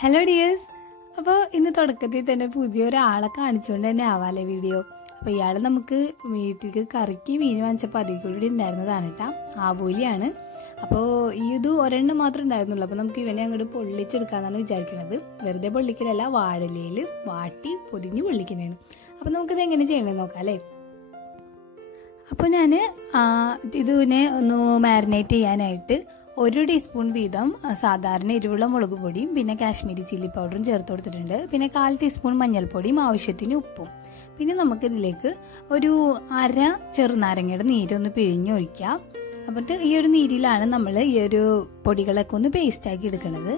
Hello dears. അപ്പോൾ ഇന്ന് തുടക്കത്തിൽ തന്നെ പുതിയൊരാളെ കാണിച്ചുകൊണ്ട് തന്നെ ആവാലേ വീഡിയോ. അപ്പോൾ ഇയാൾ നമുക്ക് വീട്ടിലേക്ക് കറിക്ക് മീൻ വാങ്ങിച്ചപ്പോൾ അതിൽ കൂടി ഉണ്ടായിരുന്നതാണ് കേട്ടോ. ആവോലിയാണ്. അപ്പോൾ ഇത് ഒരെണ്ണം മാത്രമേ ഉണ്ടായിരുന്നുള്ളൂ. അപ്പോൾ നമുക്ക് ഇവനെ അങ്ങോട്ട് പൊള്ളിച്ചെടുക്കാമെന്നാണ് വിചാരിക്കുന്നത്. വെറുതെ പൊള്ളിക്കലല്ല, വാഴലയിൽ വാട്ടി പൊതിഞ്ഞ് പൊള്ളിക്കുന്നതാണ്. അപ്പോൾ നമുക്കിത് എങ്ങനെ ചെയ്യണമെന്ന് നോക്കാം അല്ലേ. അപ്പോൾ ഞാൻ ഇതിനെ ഒന്ന് മാരിനേറ്റ് ചെയ്യാനായിട്ട് 1 ടീസ്പൂൺ വീതം സാധാരണ എരിവുള്ള മുളക് പൊടിയും പിന്നെ കാശ്മീരി ചില്ലി പൗഡറും ചേർത്ത് കൊടുത്തിട്ടുണ്ട്. പിന്നെ 1/4 ടീസ്പൂൺ മഞ്ഞൾപ്പൊടിയും ആവശ്യത്തിന് ഉപ്പും. പിന്നെ നമുക്കിതിലേക്ക് ഒരു അര ചെറുനാരങ്ങയുടെ നീരൊന്ന് പിഴിഞ്ഞൊഴിക്കാം. എന്നിട്ട് ഈ ഒരു നീരിലാണ് നമ്മൾ ഈ ഒരു പൊടികളൊക്കെ ഒന്ന് പേസ്റ്റാക്കി എടുക്കുന്നത്.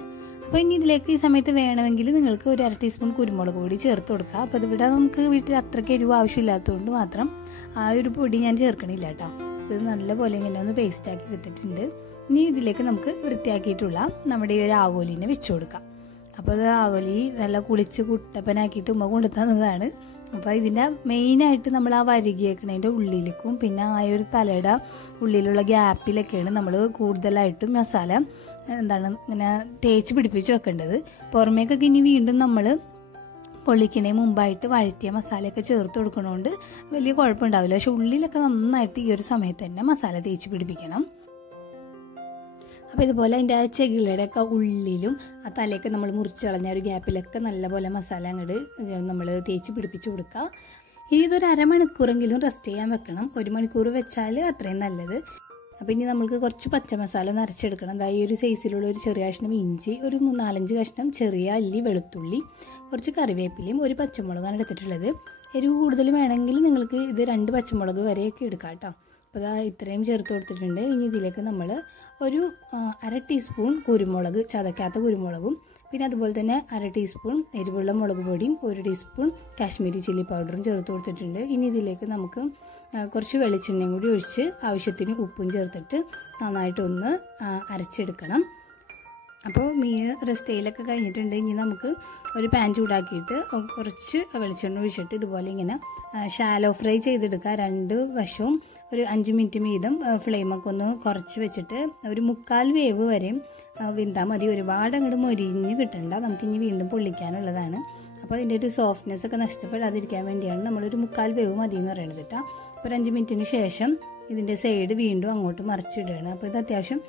അപ്പോൾ ഇനി ഇതിലേക്ക് ഈ സമയത്ത് വേണമെങ്കിൽ നിങ്ങൾക്ക് ഒരു 1/2 ടീസ്പൂൺ കുരുമുളക് പൊടി ചേർത്ത് കൊടുക്കുക. അപ്പോൾ ഇതിവിടെ നമുക്ക് വീട്ടിൽ അത്രയ്ക്ക് എരിവ് ആവശ്യമില്ലാത്തതുകൊണ്ട് മാത്രം ആ ഒരു പൊടി ഞാൻ ചേർക്കണില്ല കേട്ടോ. ഇത് നല്ലപോലെ ഇങ്ങനെ ഒന്ന് പേസ്റ്റാക്കി എടുത്തിട്ടുണ്ട്. ഇനി ഇതിലേക്ക് നമുക്ക് വൃത്തിയാക്കിയിട്ടുള്ള നമ്മുടെ ഈ ഒരു ആവോലിനെ വെച്ച് കൊടുക്കാം. അപ്പോൾ അത് ആവോലി നല്ല കുളിച്ച് കുട്ടപ്പനാക്കിയിട്ട് ഉമ്മ കൊണ്ടു തന്നതാണ്. അപ്പോൾ ഇതിൻ്റെ മെയിനായിട്ട് നമ്മൾ ആ വരികയേക്കണതിൻ്റെ ഉള്ളിലേക്കും പിന്നെ ആ ഒരു തലയുടെ ഉള്ളിലുള്ള ഗ്യാപ്പിലൊക്കെയാണ് നമ്മൾ കൂടുതലായിട്ടും മസാല ഇങ്ങനെ തേച്ച് പിടിപ്പിച്ച് വെക്കേണ്ടത്. പുറമേക്കൊക്കെ ഇനി വീണ്ടും നമ്മൾ പൊള്ളിക്കണേ മുമ്പായിട്ട് വഴറ്റിയ മസാലയൊക്കെ ചേർത്ത് കൊടുക്കണോണ്ട് വലിയ കുഴപ്പമുണ്ടാവില്ല. പക്ഷെ ഉള്ളിലൊക്കെ നന്നായിട്ട് ഈ ഒരു സമയത്ത് തന്നെ മസാല തേച്ച് പിടിപ്പിക്കണം. അപ്പോൾ ഇതുപോലെ അതിൻ്റെ ആ ചെകിളയുടെ ഒക്കെ ഉള്ളിലും ആ തലയൊക്കെ നമ്മൾ മുറിച്ച് കളഞ്ഞ ഒരു ഗ്യാപ്പിലൊക്കെ നല്ലപോലെ മസാല അങ്ങോട്ട് നമ്മൾ തേച്ച് പിടിപ്പിച്ച് കൊടുക്കുക. ഇനി ഇതൊരു അരമണിക്കൂറെങ്കിലും റെസ്റ്റ് ചെയ്യാൻ വെക്കണം. 1 മണിക്കൂർ വെച്ചാൽ അത്രയും നല്ലത്. അപ്പോൾ ഇനി നമ്മൾക്ക് കുറച്ച് പച്ചമസാല നിറച്ചെടുക്കണം. അതായത് ഈ ഒരു സൈസിലുള്ള ഒരു ചെറിയ കഷ്ണം ഇഞ്ചി, ഒരു 4-5 കഷ്ണം ചെറിയ അല്ലി വെളുത്തുള്ളി, കുറച്ച് കറിവേപ്പിലയും ഒരു പച്ചമുളകാണ് എടുത്തിട്ടുള്ളത്. എരിവ് കൂടുതൽ വേണമെങ്കിൽ നിങ്ങൾക്ക് ഇത് 2 പച്ചമുളക് വരെയൊക്കെ എടുക്കാം കേട്ടോ. അപ്പോൾ ഇത്രയും ചേർത്ത് കൊടുത്തിട്ടുണ്ട്. ഇനി ഇതിലേക്ക് നമ്മൾ ഒരു 1/2 ടീസ്പൂൺ കുരുമുളക്, ചതക്കാത്ത കുരുമുളകും പിന്നെ അതുപോലെ തന്നെ 1/2 ടീസ്പൂൺ എരിവുള്ള മുളക് പൊടിയും 1 ടീസ്പൂൺ കാശ്മീരി ചില്ലി പൗഡറും ചേർത്ത് കൊടുത്തിട്ടുണ്ട്. ഇനി ഇതിലേക്ക് നമുക്ക് കുറച്ച് വെളിച്ചെണ്ണയും കൂടി ഒഴിച്ച് ആവശ്യത്തിന് ഉപ്പും ചേർത്തിട്ട് നന്നായിട്ടൊന്ന് അരച്ചെടുക്കണം. അപ്പോൾ മീൻ റെസ്റ്റയിലൊക്കെ കഴിഞ്ഞിട്ടുണ്ട്. ഇനി നമുക്ക് ഒരു പാൻ ചൂടാക്കിയിട്ട് കുറച്ച് വെളിച്ചെണ്ണ ഒഴിച്ചിട്ട് ഇതുപോലെ ഇങ്ങനെ ഷാലോ ഫ്രൈ ചെയ്തെടുക്കുക. 2 വശവും ഒരു 5 മിനിറ്റ് വീതം ഫ്ലെയിമൊക്കെ ഒന്ന് കുറച്ച് വെച്ചിട്ട് ഒരു 1/4 വേവ് വരെയും വെന്താൽ മതി. ഒരുപാട് അങ്ങോട്ട് മൊരിഞ്ഞ് കിട്ടണ്ട. നമുക്കിനി വീണ്ടും പൊള്ളിക്കാനുള്ളതാണ്. അപ്പോൾ അതിൻ്റെ ഒരു സോഫ്റ്റ്നെസ് ഒക്കെ നഷ്ടപ്പെടാതിരിക്കാൻ വേണ്ടിയാണ് നമ്മളൊരു 1/4 വേവ് മതി എന്ന് പറയുന്നത് കേട്ടോ. അപ്പോൾ 5 മിനിറ്റിന് ശേഷം ഇതിൻ്റെ സൈഡ് വീണ്ടും അങ്ങോട്ട് മറിച്ചിടുകയാണ്. അപ്പോൾ ഇത് അത്യാവശ്യം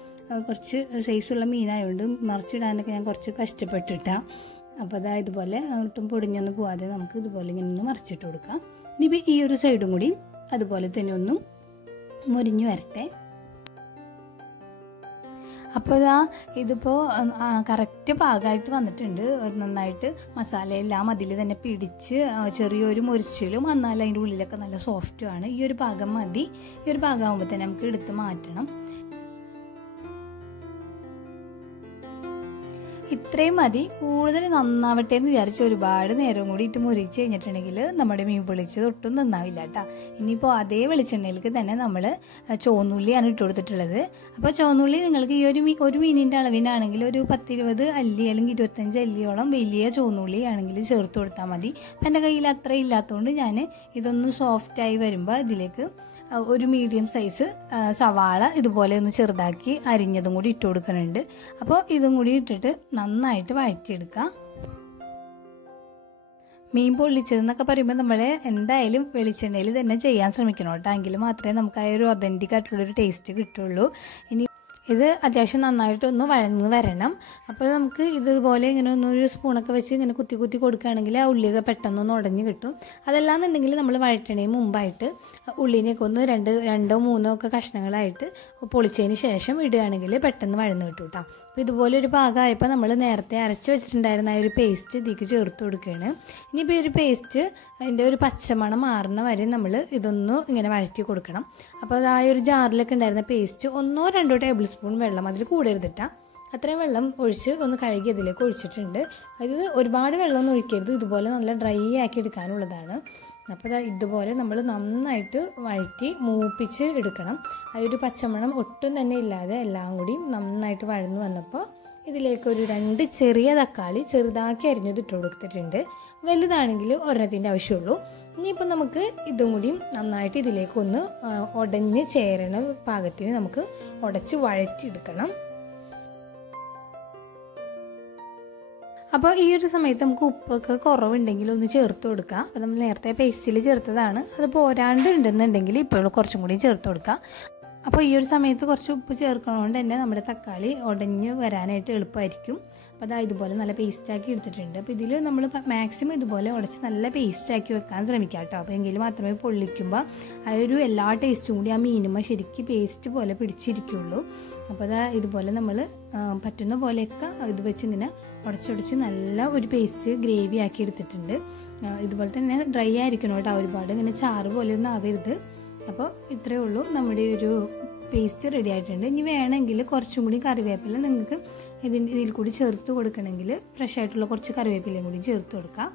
കുറച്ച് സൈസുള്ള മീനായതുകൊണ്ട് മറിച്ചിടാനൊക്കെ ഞാൻ കുറച്ച് കഷ്ടപ്പെട്ടിട്ടാണ്. അപ്പോൾ അതാ ഇതുപോലെ ഒട്ടും പൊടിഞ്ഞൊന്നും പോവാതെ നമുക്ക് ഇതുപോലെ ഇങ്ങനെ ഒന്ന് മറിച്ചിട്ട് കൊടുക്കാം. ഇനിയിപ്പോൾ ഈ ഒരു സൈഡും കൂടി അതുപോലെ തന്നെ ഒന്നും മൊരിഞ്ഞു വരട്ടെ. അപ്പോൾ ഇതിപ്പോൾ കറക്റ്റ് പാകമായിട്ട് വന്നിട്ടുണ്ട്. നന്നായിട്ട് മസാലയെല്ലാം അതിൽ തന്നെ പിടിച്ച് ചെറിയൊരു മുരിച്ചിലും എന്നാലും അതിൻ്റെ ഉള്ളിലൊക്കെ നല്ല സോഫ്റ്റുമാണ്. ഈ ഒരു പാകം മതി. ഈ ഒരു പാകമാകുമ്പോൾ തന്നെ നമുക്ക് എടുത്ത് മാറ്റണം. ഇത്രയും മതി. കൂടുതൽ നന്നാവട്ടെ എന്ന് വിചാരിച്ച് ഒരുപാട് നേരം കൂടി ഇട്ട് മുറിച്ച് കഴിഞ്ഞിട്ടുണ്ടെങ്കിൽ നമ്മുടെ മീൻ പൊള്ളിച്ചത് ഒട്ടും നന്നാവില്ല കേട്ടോ. ഇനിയിപ്പോൾ അതേ വെളിച്ചെണ്ണയിലേക്ക് തന്നെ നമ്മൾ ചുവന്നുള്ളിയാണ് ഇട്ട് കൊടുത്തിട്ടുള്ളത്. അപ്പോൾ ചുവന്നുള്ളി നിങ്ങൾക്ക് ഈ ഒരു മീനിൻ്റെ അളവിനാണെങ്കിൽ ഒരു 10-20 അല്ലി അല്ലെങ്കിൽ 25 അല്ലിയോളം വലിയ ചുവന്നുള്ളി ആണെങ്കിൽ ചേർത്ത് കൊടുത്താൽ മതി. അപ്പം എൻ്റെ കയ്യിൽ അത്ര ഇല്ലാത്തതുകൊണ്ട് ഞാൻ ഇതൊന്ന് സോഫ്റ്റായി വരുമ്പോൾ ഇതിലേക്ക് ഒരു മീഡിയം സൈസ് സവാള ഇതുപോലെ ഒന്ന് ചെറുതാക്കി അരിഞ്ഞതും കൂടി ഇട്ട് കൊടുക്കുന്നുണ്ട്. അപ്പോൾ ഇതും കൂടി ഇട്ടിട്ട് നന്നായിട്ട് വഴറ്റിയെടുക്കാം. മീൻ പൊള്ളിച്ചതെന്നൊക്കെ പറയുമ്പോൾ നമ്മൾ എന്തായാലും വെളിച്ചെണ്ണയിൽ തന്നെ ചെയ്യാൻ ശ്രമിക്കണം കേട്ടോ. എങ്കിൽ മാത്രമേ നമുക്ക് ആ ഒരു ഒതൻറ്റിക് ആയിട്ടുള്ളൊരു ടേസ്റ്റ് കിട്ടുള്ളൂ. ഇനി ഇത് അത്യാവശ്യം നന്നായിട്ടൊന്ന് വഴന്ന് വരണം. അപ്പോൾ നമുക്ക് ഇതുപോലെ ഇങ്ങനെ ഒന്നൊരു സ്പൂണൊക്കെ വെച്ച് ഇങ്ങനെ കുത്തി കുത്തി കൊടുക്കുകയാണെങ്കിൽ ആ ഉള്ളിയൊക്കെ പെട്ടെന്നൊന്ന് ഉടഞ്ഞ് കിട്ടും. അതല്ലാന്നുണ്ടെങ്കിൽ നമ്മൾ വഴറ്റണേന് മുമ്പായിട്ട് ഉള്ളിനെയൊക്കെ ഒന്ന് 2-3 ഒക്കെ കഷ്ണങ്ങളായിട്ട് പൊളിച്ചതിന് ശേഷം ഇടുകയാണെങ്കിൽ പെട്ടെന്ന് വഴന്ന് കിട്ടും കേട്ടോ. അപ്പോൾ ഇതുപോലെ ഒരു പാകമായപ്പോൾ നമ്മൾ നേരത്തെ അരച്ച് വെച്ചിട്ടുണ്ടായിരുന്ന ആ ഒരു പേസ്റ്റ് ഇതിലേക്ക് ചേർത്ത് കൊടുക്കുകയാണ്. ഇനിയിപ്പോൾ ഈ ഒരു പേസ്റ്റ് അതിൻ്റെ ഒരു പച്ചമണം മാറുന്ന വരെ നമ്മൾ ഇതൊന്ന് ഇങ്ങനെ വഴറ്റി കൊടുക്കണം. അപ്പോൾ അത് ആ ഒരു ജാറിലൊക്കെ ഉണ്ടായിരുന്ന പേസ്റ്റ് 1-2 ടേബിൾ സ്പൂൺ വെള്ളം അതിൽ കൂടരുതിട്ടാ. അത്രയും വെള്ളം ഒഴിച്ച് ഒന്ന് കഴുകി അതിലേക്ക് ഒഴിച്ചിട്ടുണ്ട്. അത് ഒരുപാട് വെള്ളമൊന്നും ഒഴിക്കരുത്. ഇതുപോലെ നല്ല ഡ്രൈ ആക്കി എടുക്കാനുള്ളതാണ്. അപ്പോൾ ഇതുപോലെ നമ്മൾ നന്നായിട്ട് വഴറ്റി മൂപ്പിച്ച് എടുക്കണം. ആ ഒരു പച്ചമണം ഒട്ടും തന്നെ ഇല്ലാതെ എല്ലാം കൂടി നന്നായിട്ട് വഴന്നു വന്നപ്പോൾ ഇതിലേക്ക് ഒരു 2 ചെറിയ തക്കാളി ചെറുതാക്കി അരിഞ്ഞത് ഇട്ട് കൊടുത്തിട്ടുണ്ട്. വലുതാണെങ്കിൽ ഒരെണ്ണത്തിൻ്റെ ആവശ്യമുള്ളൂ. ഇനിയിപ്പോൾ നമുക്ക് ഇതും കൂടി നന്നായിട്ട് ഇതിലേക്കൊന്ന് ഉടഞ്ഞ് ചേരണ പാകത്തിന് നമുക്ക് ഉടച്ച് വഴറ്റിയെടുക്കണം. അപ്പോൾ ഈ ഒരു സമയത്ത് നമുക്ക് ഉപ്പൊക്കെ കുറവുണ്ടെങ്കിൽ ഒന്ന് ചേർത്ത് കൊടുക്കാം. അപ്പോൾ നമ്മൾ നേരത്തെ പേസ്റ്റിൽ ചേർത്തതാണ്, അത് പോരാണ്ട് ഉണ്ടെന്നുണ്ടെങ്കിൽ ഇപ്പോൾ കുറച്ചും കൂടി ചേർത്ത് കൊടുക്കാം. അപ്പോൾ ഈ ഒരു സമയത്ത് കുറച്ച് ഉപ്പ് ചേർക്കണതുകൊണ്ട് തന്നെ നമ്മുടെ തക്കാളി ഉടഞ്ഞ് വരാനായിട്ട് എളുപ്പമായിരിക്കും. അപ്പോൾ അതാ ഇതുപോലെ നല്ല പേസ്റ്റാക്കി എടുത്തിട്ടുണ്ട്. അപ്പോൾ ഇതിൽ നമ്മൾ മാക്സിമം ഇതുപോലെ ഉടച്ച് നല്ല പേസ്റ്റാക്കി വെക്കാൻ ശ്രമിക്കാം കേട്ടോ. അപ്പോൾ എങ്കിൽ മാത്രമേ പൊള്ളിക്കുമ്പോൾ ആ ഒരു എല്ലാ ടേസ്റ്റും കൂടി ആ മീനുമ്പോൾ ശരിക്കും പേസ്റ്റ് പോലെ പിടിച്ചിരിക്കുള്ളൂ. അപ്പോൾ അതാ ഇതുപോലെ നമ്മൾ പറ്റുന്ന പോലെയൊക്കെ ഇത് വെച്ച് ഇങ്ങനെ ഉടച്ചുടച്ച് നല്ല ഒരു പേസ്റ്റ് ഗ്രേവി ആക്കി എടുത്തിട്ടുണ്ട്. ഇതുപോലെ തന്നെ ഡ്രൈ ആയിരിക്കണം കേട്ടോ, ഒരുപാട് ഇങ്ങനെ ചാറ് പോലെ ഒന്നും ആവരുത്. അപ്പോൾ ഇത്രയേ ഉള്ളൂ, നമ്മുടെ ഒരു പേസ്റ്റ് റെഡി ആയിട്ടുണ്ട്. ഇനി വേണമെങ്കിൽ കുറച്ചും കൂടി കറിവേപ്പില നിങ്ങൾക്ക് ഇതിൽ കൂടി ചേർത്ത് കൊടുക്കണമെങ്കിൽ ഫ്രഷ് ആയിട്ടുള്ള കുറച്ച് കറിവേപ്പിലയും കൂടി ചേർത്ത് കൊടുക്കാം.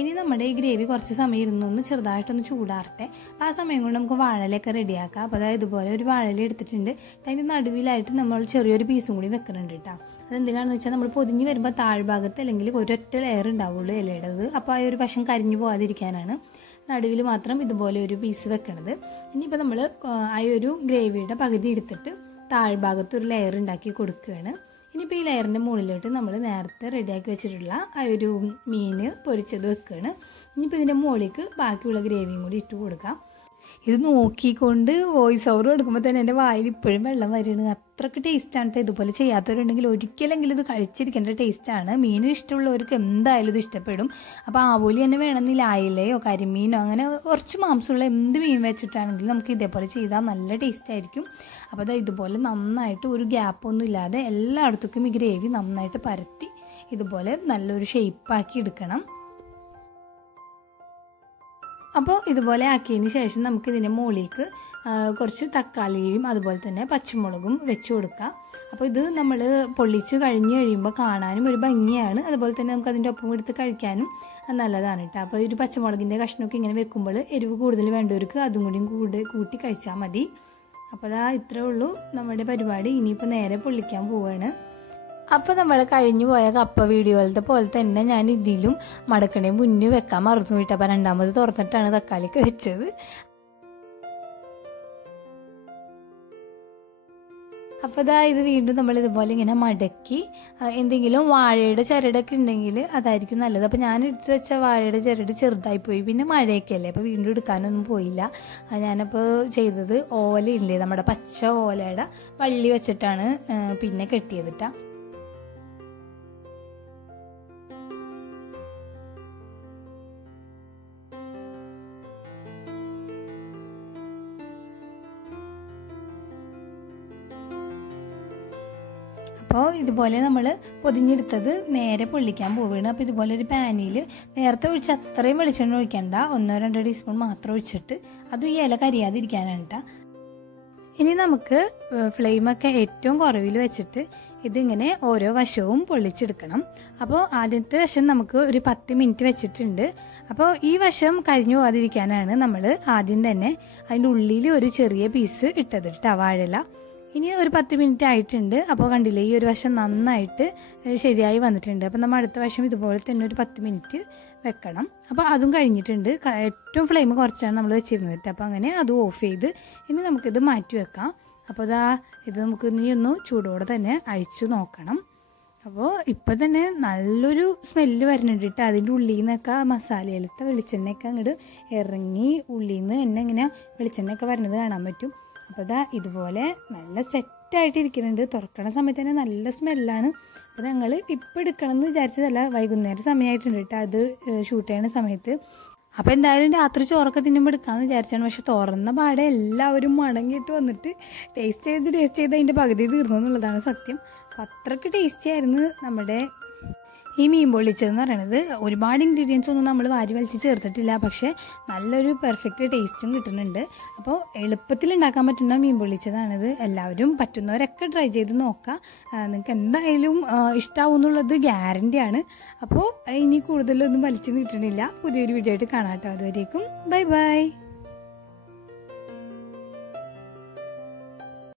ഇനി നമ്മുടെ ഈ ഗ്രേവി കുറച്ച് സമയം ഇരുന്നൊന്ന് ചെറുതായിട്ടൊന്ന് ചൂടാറട്ടെ. അപ്പോൾ ആ സമയം കൊണ്ട് നമുക്ക് വാഴലയൊക്കെ റെഡിയാക്കാം. അപ്പോൾ അതായത് ഇതുപോലെ ഒരു വാഴല എടുത്തിട്ടുണ്ട്. അതിൻ്റെ നടുവിലായിട്ട് നമ്മൾ ചെറിയൊരു പീസും കൂടി വെക്കുന്നുണ്ട് കേട്ടോ. അതെന്തിനാണെന്ന് വെച്ചാൽ നമ്മൾ പൊതിഞ്ഞ് വരുമ്പോൾ താഴ്ഭാഗത്ത് അല്ലെങ്കിൽ ഒരൊറ്റ ലെയർ ഉണ്ടാവുള്ളൂ ഇലയുടേത്. അപ്പോൾ ആ ഒരു വശം കരിഞ്ഞു പോകാതിരിക്കാനാണ് നടുവിൽ മാത്രം ഇതുപോലെ ഒരു പീസ് വെക്കണത്. ഇനിയിപ്പോൾ നമ്മൾ ആ ഒരു ഗ്രേവിയുടെ പകുതി എടുത്തിട്ട് താഴ്ഭാഗത്ത് ഒരു ലെയർ ഉണ്ടാക്കി കൊടുക്കുകയാണ്. ഇനിയിപ്പോൾ ഈ ലെയറിൻ്റെ മുകളിലോട്ട് നമ്മൾ നേരത്തെ റെഡിയാക്കി വെച്ചിട്ടുള്ള ആ ഒരു മീൻ പൊരിച്ചത് വെക്കുകയാണ്. ഇനിയിപ്പോൾ ഇതിൻ്റെ മുകളിലേക്ക് ബാക്കിയുള്ള ഗ്രേവിയും കൂടി ഇട്ട് കൊടുക്കാം. ഇത് നോക്കിക്കൊണ്ട് വോയിസ് ഓവർ കൊടുക്കുമ്പോൾ തന്നെ എൻ്റെ വായിൽ ഇപ്പോഴും വെള്ളം വരുന്നത്. അത്രയ്ക്ക് ടേസ്റ്റാണ് കേട്ടോ. ഇതുപോലെ ചെയ്യാത്തവരുണ്ടെങ്കിൽ ഒരിക്കലെങ്കിലും ഇത് കഴിച്ചിരിക്കേണ്ട ടേസ്റ്റാണ്. മീൻ ഇഷ്ടമുള്ളവർക്ക് എന്തായാലും ഇത് ഇഷ്ടപ്പെടും. അപ്പോൾ ആവോലി തന്നെ വേണമെന്നില്ല, അയലയോ കരിമീനോ അങ്ങനെ കുറച്ച് മാംസമുള്ള എന്ത് മീൻ വെച്ചിട്ടാണെങ്കിലും നമുക്ക് ഇതേപോലെ ചെയ്താൽ നല്ല ടേസ്റ്റ് ആയിരിക്കും. അപ്പോൾ അത് ഇതുപോലെ നന്നായിട്ട് ഒരു ഗ്യാപ്പൊന്നും ഇല്ലാതെ എല്ലായിടത്തേക്കും ഈ ഗ്രേവി നന്നായിട്ട് പരത്തി ഇതുപോലെ നല്ലൊരു ഷേപ്പാക്കി എടുക്കണം. അപ്പോൾ ഇതുപോലെ ആക്കിയതിന് ശേഷം നമുക്ക് ഇതിൻ്റെ മുകളിലേക്ക് കുറച്ച് തക്കാളിയും അതുപോലെ തന്നെ പച്ചമുളകും വെച്ച് കൊടുക്കാം. അപ്പോൾ ഇത് നമ്മൾ പൊള്ളിച്ച് കഴിഞ്ഞ് കഴിയുമ്പോൾ കാണാനും ഒരു ഭംഗിയാണ്, അതുപോലെ തന്നെ നമുക്ക് അതിൻ്റെ ഒപ്പം എടുത്ത് കഴിക്കാനും നല്ലതാണ് കേട്ടോ. അപ്പോൾ ഒരു പച്ചമുളകിൻ്റെ കഷ്ണമൊക്കെ ഇങ്ങനെ വെക്കുമ്പോൾ എരിവ് കൂടുതൽ വേണ്ടവർക്ക് അതും കൂടി കൂട്ടി കഴിച്ചാൽ മതി. അപ്പോൾ അതാ ഇത്രേ ഉള്ളൂ നമ്മുടെ പരിപാടി. ഇനിയിപ്പോൾ നേരെ പൊള്ളിക്കാൻ പോവുകയാണ്. അപ്പോൾ നമ്മൾ കഴിഞ്ഞു പോയ കപ്പ വീഡിയോയിലത്തെ പോലെ തന്നെ ഞാൻ ഇതിലും മടക്കണേ മുന്നിൽ വെക്കാൻ മറന്നു വിട്ടു. അപ്പോൾ രണ്ടാമത് തുറന്നിട്ടാണ് തക്കാളിക്ക് വെച്ചത്. അപ്പോൾ ഇതാ ഇത് വീണ്ടും നമ്മൾ ഇതുപോലെ ഇങ്ങനെ മടക്കി എന്തെങ്കിലും വാഴയുടെ ചരടൊക്കെ ഉണ്ടെങ്കിൽ അതായിരിക്കും നല്ലത്. അപ്പോൾ ഞാൻ എടുത്ത് വെച്ച വാഴയുടെ ചരട് ചെറുതായി പോയി, പിന്നെ മഴയൊക്കെ അല്ലേ, അപ്പോൾ വീണ്ടും എടുക്കാനൊന്നും പോയില്ല. ഞാനപ്പോൾ ചെയ്തത് ഓലയില്ലേ, നമ്മുടെ പച്ച ഓലയുടെ വള്ളി വെച്ചിട്ടാണ് പിന്നെ കെട്ടിയതിട്ടാ. അപ്പോൾ ഇതുപോലെ നമ്മൾ പൊതിഞ്ഞെടുത്തത് നേരെ പൊള്ളിക്കാൻ പോവുകയാണ്. അപ്പോൾ ഇതുപോലെ ഒരു പാനിൽ നേരത്തെ ഒഴിച്ച് അത്രയും വെളിച്ചെണ്ണ ഒഴിക്കണ്ട, 1-2 ടീസ്പൂൺ മാത്രം ഒഴിച്ചിട്ട് അതും ഈ ഇല കരിയാതിരിക്കാനാണ് കേട്ടോ. ഇനി നമുക്ക് ഫ്ലെയിമൊക്കെ ഏറ്റവും കുറവിൽ വെച്ചിട്ട് ഇതിങ്ങനെ ഓരോ വശവും പൊള്ളിച്ചെടുക്കണം. അപ്പോൾ ആദ്യത്തെ വശം നമുക്ക് ഒരു 10 മിനിറ്റ് വെച്ചിട്ടുണ്ട്. അപ്പോൾ ഈ വശം കരിഞ്ഞു പോകാതിരിക്കാനാണ് നമ്മൾ ആദ്യം തന്നെ അതിൻ്റെ ഉള്ളിൽ ഒരു ചെറിയ പീസ് ഇട്ടത് കേട്ടോ, വാഴല. ഇനി ഒരു 10 മിനിറ്റ് ആയിട്ടുണ്ട്. അപ്പോൾ കണ്ടില്ലേ, ഈ ഒരു വശം നന്നായിട്ട് ശരിയായി വന്നിട്ടുണ്ട്. അപ്പോൾ നമ്മൾ അടുത്ത വശം ഇതുപോലെ തന്നെ ഒരു 10 മിനിറ്റ് വെക്കണം. അപ്പോൾ അതും കഴിഞ്ഞിട്ടുണ്ട്. ഏറ്റവും ഫ്ലെയിം കുറച്ചാണ് നമ്മൾ വെച്ചിരുന്നത്. അപ്പോൾ അങ്ങനെ അതും ഓഫ് ചെയ്ത് ഇനി നമുക്കിത് മാറ്റി വെക്കാം. അപ്പോൾ ഇത് നമുക്ക് ഇനി ഒന്ന് ചൂടോടെ തന്നെ അഴിച്ചു നോക്കണം. അപ്പോൾ ഇപ്പം തന്നെ നല്ലൊരു സ്മെല്ല് വരുന്നുണ്ട് കേട്ടോ. അതിൻ്റെ ഉള്ളിൽ നിന്നൊക്കെ മസാലയിലത്തെ വെളിച്ചെണ്ണയൊക്കെ അങ്ങോട്ട് ഇറങ്ങി ഉള്ളിൽ നിന്ന് തന്നെ ഇങ്ങനെ വെളിച്ചെണ്ണയൊക്കെ വരുന്നത് കാണാൻ പറ്റും. അപ്പോൾ ഇതുപോലെ നല്ല സെറ്റായിട്ടിരിക്കുന്നുണ്ട്. തുറക്കണ സമയത്ത് തന്നെ നല്ല സ്മെല്ലാണ്. അപ്പോൾ ഞങ്ങൾ ഇപ്പം എടുക്കണം എന്ന് വിചാരിച്ചതല്ല, വൈകുന്നേരം സമയമായിട്ടുണ്ട് കേട്ടോ അത് ഷൂട്ട് ചെയ്യുന്ന സമയത്ത്. അപ്പോൾ എന്തായാലും രാത്രി ചോറൊക്കെ തിന്നുമ്പോൾ എടുക്കാമെന്ന് വിചാരിച്ചാണ്. പക്ഷെ തുറന്ന പാടെ എല്ലാവരും മടങ്ങിയിട്ട് വന്നിട്ട് ടേസ്റ്റ് ചെയ്ത് അതിൻ്റെ പകുതി തീർന്നു എന്നുള്ളതാണ് സത്യം. അപ്പോൾ അത്രയ്ക്ക് ടേസ്റ്റി ആയിരുന്നു നമ്മുടെ ഈ മീൻ പൊള്ളിച്ചതെന്ന് പറയണത്. ഒരുപാട് ഇൻഗ്രീഡിയൻസ് ഒന്നും നമ്മൾ വാരി വലിച്ച് ചേർത്തിട്ടില്ല, പക്ഷേ നല്ലൊരു പെർഫെക്റ്റ് ടേസ്റ്റും കിട്ടുന്നുണ്ട്. അപ്പോൾ എളുപ്പത്തിൽ ഉണ്ടാക്കാൻ പറ്റുന്ന മീൻ പൊള്ളിച്ചതാണിത്. എല്ലാവരും പറ്റുന്നവരൊക്കെ ട്രൈ ചെയ്ത് നോക്കാം. നിങ്ങൾക്ക് എന്തായാലും ഇഷ്ടമാവും എന്നുള്ളത് ഗ്യാരണ്ടിയാണ്. അപ്പോൾ ഇനി കൂടുതലൊന്നും വലിച്ചു നീട്ടണില്ല. പുതിയൊരു വീഡിയോ ആയിട്ട് കാണാം കേട്ടോ. അതുവരേക്കും ബൈ ബൈ.